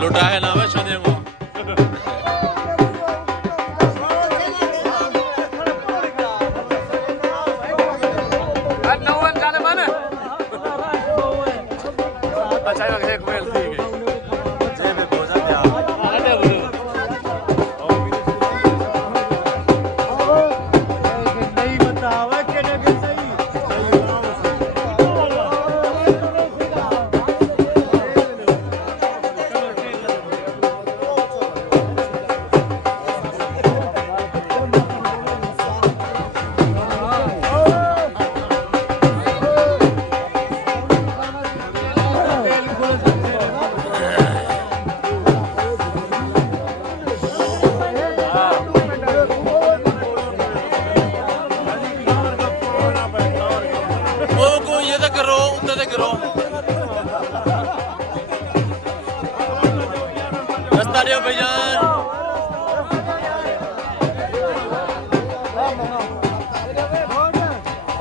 लुटा है ना वैसे देखो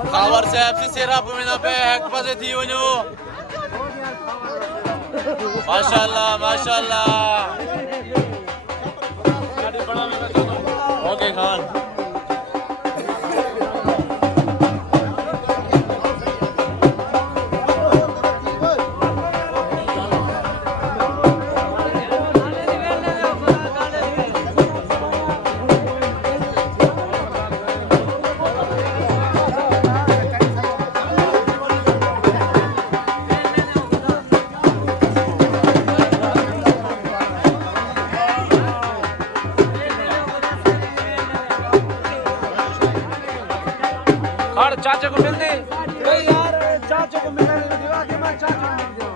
Kawar saya si serap pemain apa hack pas itu wano. Masya Allah. Oke Khan. चाचा को मिल दे यार चाचा को मिलने दिवा के मैं चाचा को मिल दो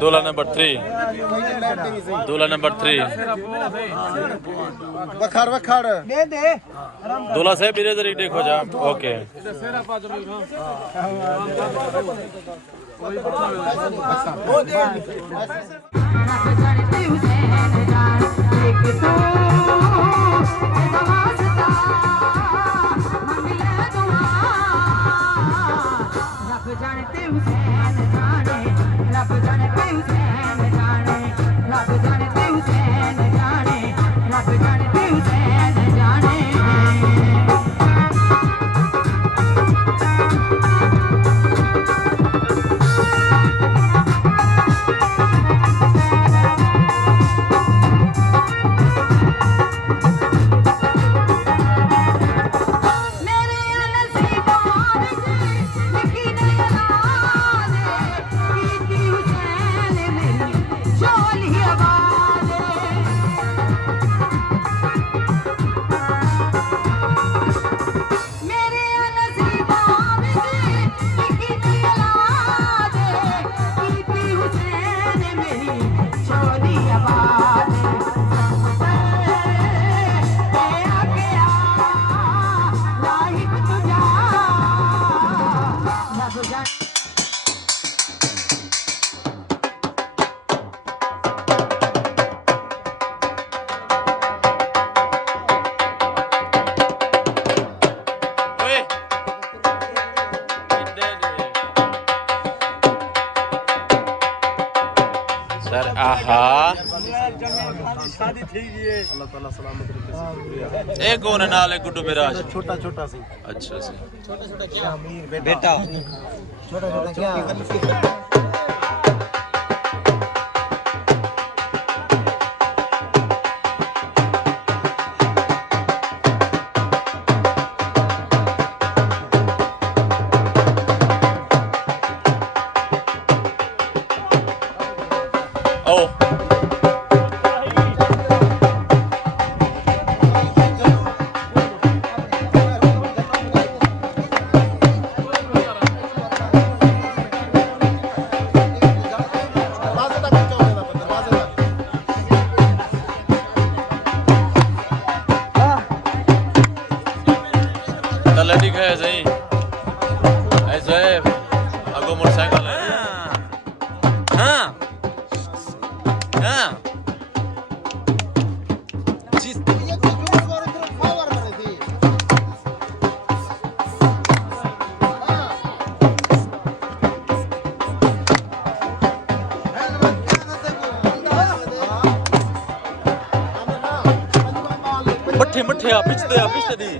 दूल्हा नंबर 3 वखर दे दे दूल्हा साहब मेरे इधर देखो जा ओके सर आहा शादी ठीक है अल्लाह ताला सलामत रखे एक कौन है नाल है गुड्डू मेरा छोटा छोटा सी अच्छा सी छोटा क्या बेटा छोटा छोटा क्या लड़ी है ऐसे ही ऐसे अगो मोटरसाइकिल है ਮੱਠੇ ਮੱਠੇ ਆ ਪਿੱਛੇ ਦੀ